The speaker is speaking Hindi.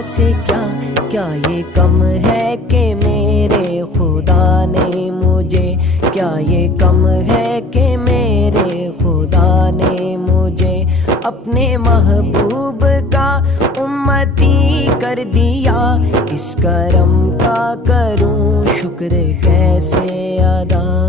से क्या, क्या ये कम है कि मेरे खुदा ने मुझे, क्या ये कम है कि मेरे खुदा ने मुझे अपने महबूब का उम्मती कर दिया। इस करम का करूं शुक्र कैसे अदा।